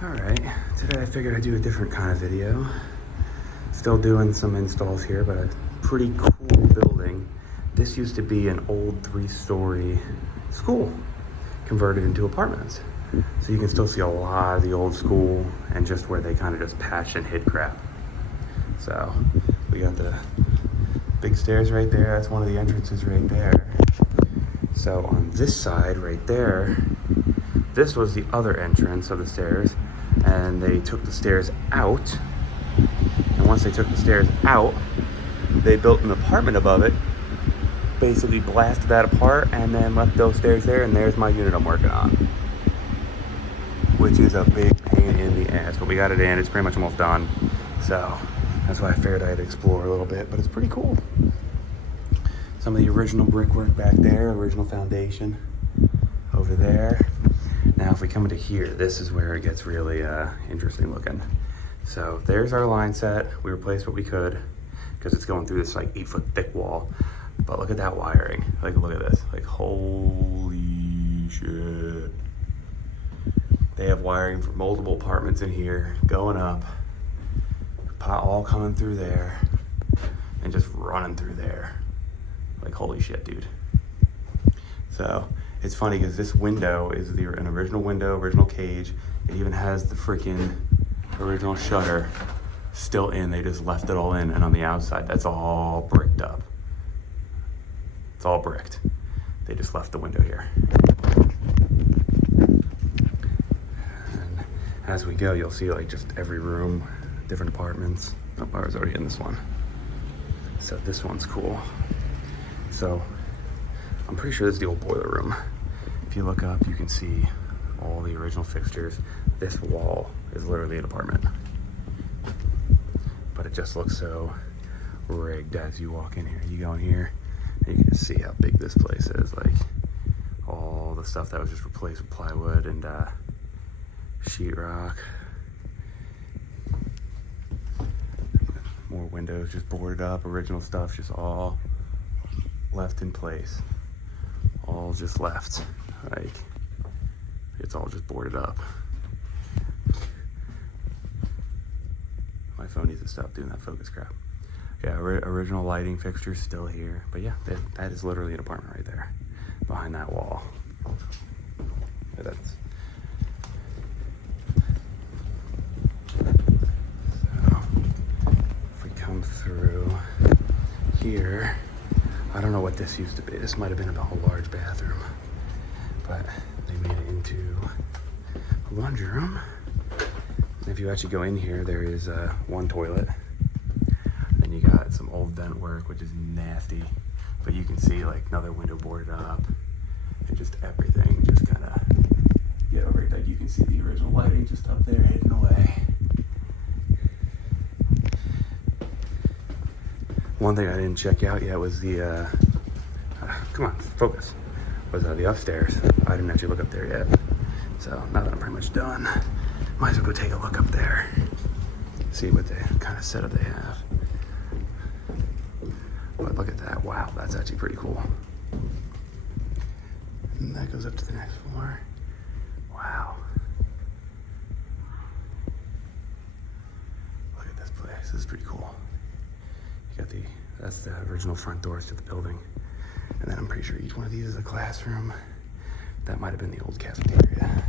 Alright, today I figured I'd do a different kind of video. Still doing some installs here, but a pretty cool building. This used to be an old 3-story school converted into apartments. So you can still see a lot of the old school and just where they kind of just patched and hid crap. So we got the big stairs right there. That's one of the entrances right there. So on this side right there, this was the other entrance of the stairs, and they took the stairs out. And once they took the stairs out, they built an apartment above it, basically blasted that apart, and then left those stairs there, and there's my unit I'm working on. Which is a big pain in the ass, but we got it in. It's pretty much almost done. So that's why I figured I'd explore a little bit, but it's pretty cool. Some of the original brickwork back there, original foundation over there. Now if we come into here, this is where it gets really interesting looking. So there's our line set. We replaced what we could because it's going through this like 8-foot thick wall. But look at that wiring. Like, look at this. Like, holy shit. They have wiring for multiple apartments in here, going up, all coming through there, and just running through there. Like, holy shit, dude. So it's funny because this window is an original window, original cage. It even has the freaking original shutter still in. They just left it all in, and on the outside, that's all bricked up. It's all bricked. They just left the window here. And as we go, you'll see like just every room, different apartments. Oh, I was already in this one. So this one's cool. So I'm pretty sure this is the old boiler room. If you look up, you can see all the original fixtures. This wall is literally an apartment. But it just looks so rigged as you walk in here. You go in here, and you can just see how big this place is. Like, all the stuff that was just replaced with plywood and sheetrock. More windows just boarded up, original stuff just all left in place. All just left. Like, it's all just boarded up. My phone needs to stop doing that focus crap. Yeah, original lighting fixtures still here. But yeah, that is literally an apartment right there, behind that wall. Yeah, that's... So, if we come through here, I don't know what this used to be. This might have been a whole large bathroom, but they made it into a laundry room. And if you actually go in here, there is one toilet. Then you got some old vent work, which is nasty, but you can see like another window boarded up, and just everything just kind of get over it. Like, you can see the original lighting just up there hidden away. One thing I didn't check out yet was the, come on, focus, was the upstairs. I didn't actually look up there yet. So now that I'm pretty much done, might as well go take a look up there. See what the kind of setup they have. But look at that, wow, that's actually pretty cool. And that goes up to the next floor. Wow. Look at this place, this is pretty cool. That's the original front doors to the building. And then I'm pretty sure each one of these is a classroom. That might have been the old cafeteria.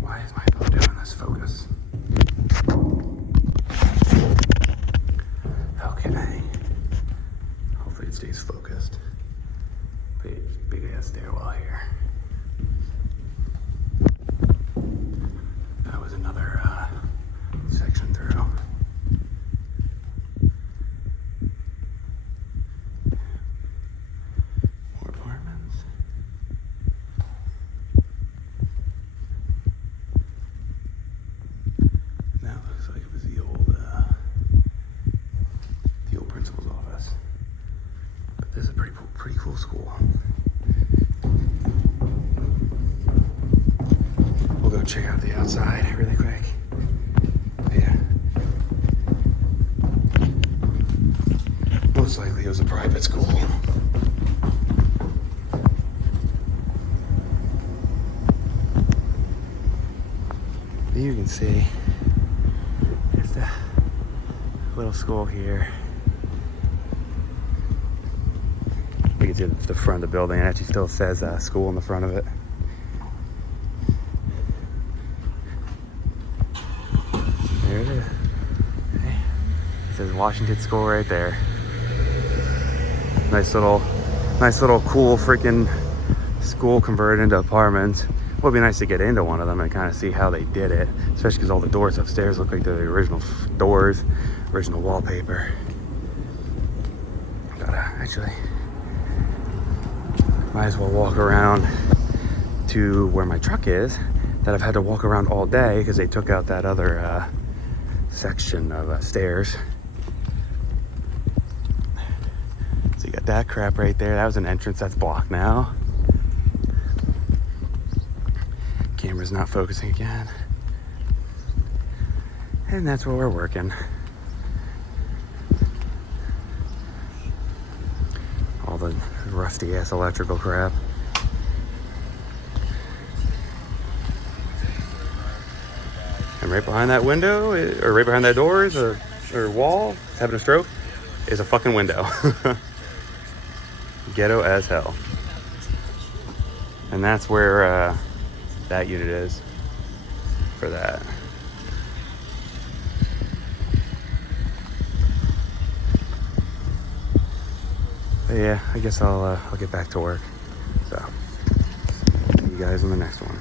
Why is my phone doing this focus? Okay. Hopefully it stays focused. Big ass stairwell here. That was another section through. More apartments. That looks like it was the old principal's office. But this is a pretty cool school. We'll go check out the outside really quick. Yeah. Most likely it was a private school. you can see, there's the little school here. You can see the front of the building. It actually still says school in the front of it. There it is. Okay. It says Washington School right there. Nice little cool freaking school converted into apartments. Would be nice to get into one of them and kind of see how they did it, especially because all the doors upstairs look like they're the original doors, original wallpaper. Gotta actually, might as well walk around to where my truck is that I've had to walk around all day because they took out that other section of stairs. So you got that crap right there. That was an entrance that's blocked now. Camera's not focusing again. And that's where we're working. All the rusty ass electrical crap. And right behind that window, or right behind that door is or wall, it's having a stroke, is a fucking window. Ghetto as hell. And that's where that unit is for that. But yeah, I guess I'll get back to work. So, see you guys in the next one.